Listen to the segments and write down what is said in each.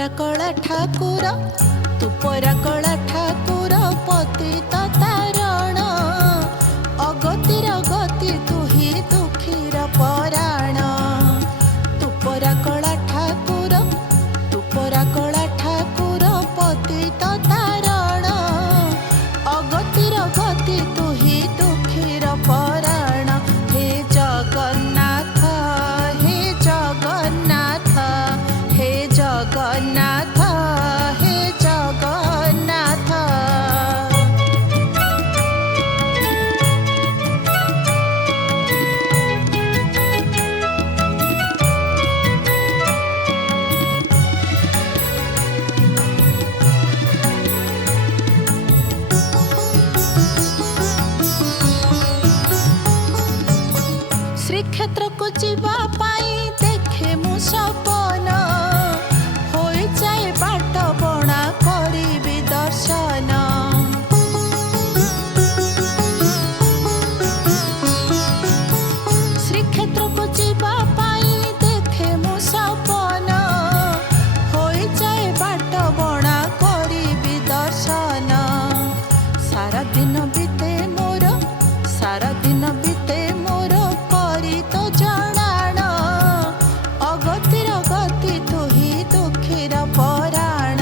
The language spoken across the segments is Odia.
ପରା କଳା ଠାକୁର ତୁ ପରା କଳା ଠାକୁର ପତିତ ତାରଣ ଅଗତିର ଗତି ତୁହି ଦୁଃଖୀର ପରାଣ ତୁ ପରା କଳା ଠାକୁର ତୁ ପରା କଳା ଠାକୁର ପତିତ ତାରଣ ଅଗତିର ଗତି ତୁହି ଦୁଃଖୀର ପରାଣ ହେ ଜଗନ୍ନାଥ ହେ ଜଗନ୍ନାଥ ହେ ଜଗନ୍ନାଥ ହେ ଜଗନ୍ନାଥ। ଶ୍ରୀକ୍ଷେତ୍ରକୁ ଯିବା ପାଇଁ ଦେଖେ ମୁଁ ସପନ ହୋଇଯାଏ ବାଟ ବଣା କରିବି ଦର୍ଶନ ଶ୍ରୀକ୍ଷେତ୍ରକୁ ଯିବା ପାଇଁ ଦେଖେ ମୁଁ ସପନ ହୋଇଯାଏ ବାଟ ବଣା କରିବି ଦର୍ଶନ ସାରା ଦିନ ବିତେ ମୋର ସାରା ଦିନ ବିତେ ମୋର କରି ତ ଜଣାଣ ଅଗତିର ଗତି ତୁହି ଦୁଃଖୀର ପରାଣ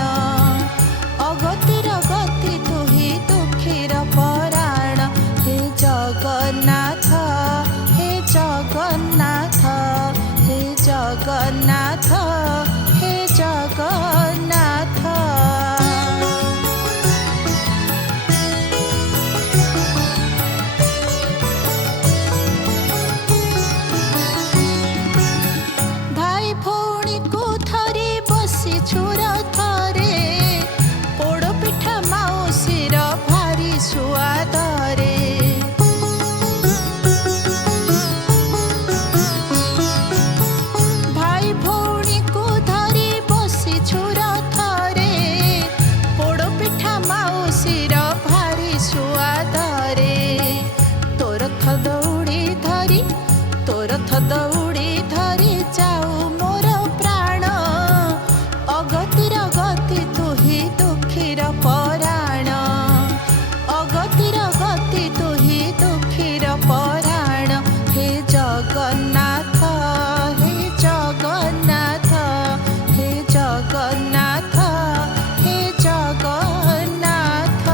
ଅଗତିର ଗତି ତୁହି ଦୁଃଖୀର ପରାଣ ହେ ଜଗନ୍ନାଥ ହେ ଜଗନ୍ନାଥ ହେ ଜଗନ୍ନାଥ ହେ ଜଗନ୍ନାଥ। ଭାଇ ଭଉଣୀକୁ ଧରି ବସିଛୁ ରଥରେ ପୋଡ଼ ପିଠା ମାଉସୀର ଭାରି ସୁଆଦରେ ଭାଇ ଭଉଣୀକୁ ଧରି ବସିଛୁ ରଥରେ ପୋଡ଼ ପିଠା ମାଉସୀର ଭାରି ସୁଆଦରେ ତୋ ରଥ ଦଉଡ଼ି ଧରି ତୋ ରଥ ଦଉଡ଼ି ଧରି ଯାଉ ମୋର ପ୍ରାଣ ଅଗତିର ଗତି ତୁହି ଦୁଃଖୀର ପରାଣ ଅଗତିର ଗତି ତୁହି ଦୁଃଖୀର ପରାଣ ହେ ଜଗନ୍ନାଥ ହେ ଜଗନ୍ନାଥ ହେ ଜଗନ୍ନାଥ ହେ ଜଗନ୍ନାଥ।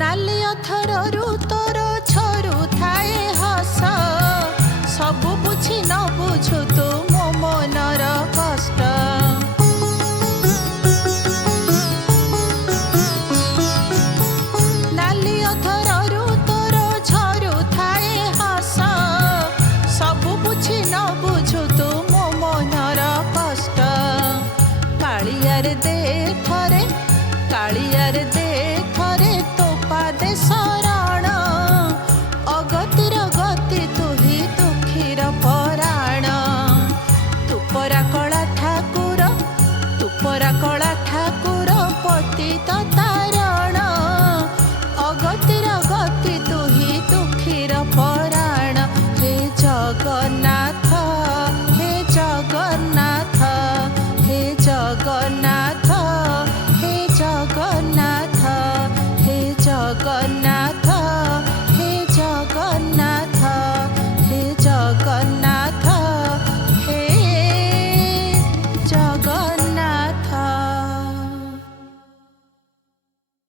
ନାଲି ଅଥରରୁ ତୋର ଝରୁଥାଏ ହସ ସବୁ ବୁଝି ନ ବୁଝୁ ତୁ ମୋ ମନର କଷ୍ଟ ନାଲି ଅଥରରୁ ତୋର ଝରୁଥାଏ ହସ ସବୁ ବୁଝି ନ ବୁଝୁ ତୁ ମୋ ମନର କଷ୍ଟ କାଳିଆରେ ଦେ ଥରେ କାଳିଆରେ ଦେ ଥରେ ତୋ ପାଦେ ଶରଣ ଅଗତିର ଗତି ତୁହି ଦୁଃଖୀର ପରାଣ ତୁ ପରା କଳା ଠାକୁର ତୁ ପରା କଳା